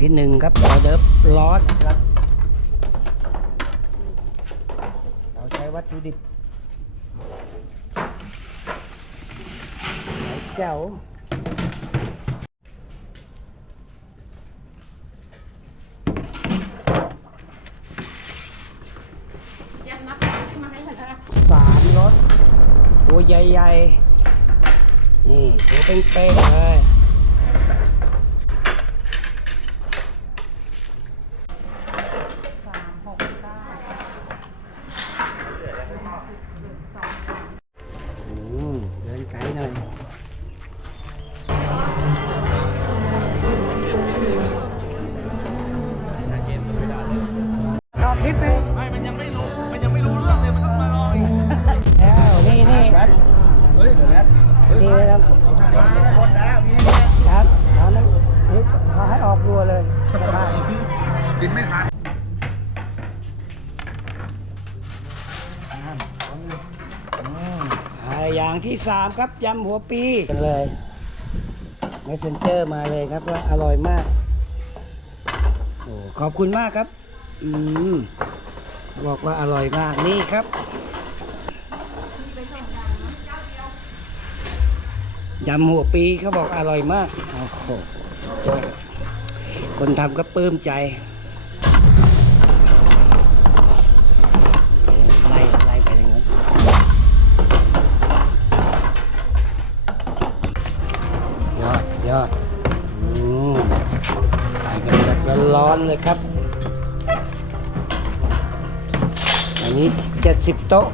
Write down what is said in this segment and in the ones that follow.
ที่หนึ่งครับออเดิร์ฟร้อนครับ เราใช้วัตถุดิบไหนเจ้าเจี๊ยบนับที่มาให้ฉันเถอะสามรถตัวใหญ่ๆ นี่ตัวเป้งๆเลย สามหกเก้า อืมเดิน ไกลหน่อยรอบทิปนึงไม่ มันยังไม่รู้ มันยังไม่รู้เรื่องเลย มันต้องมารออีกแล้วนี่นี่เฮ้ยเดี๋ยวนะเฮ้ยนี่ครับหมดแล้วพี่ครับเอานั้นเฮ้ยเขาให้ออกรัวเลยได้กินไม่ทัน อย่างที่สามครับยำหัวปีกันเลยเมสเซนเจอร์มาเลยครับว่าอร่อยมากโอ้ขอบคุณมากครับ อืมบอกว่าอร่อยมากนี่ครับยำหัวปีเขาบอกอร่อยมากโอ้โหสุดยอดคนทำก็ปลื้มใจ ร้อนๆเลยครับ อันนี้เจ็ดสิบโต๊ะ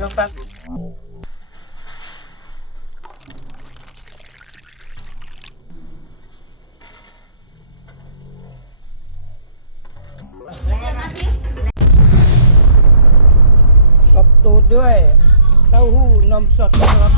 ยกแป๊บตบตูดด้วยเต้าหู้นมสดครับ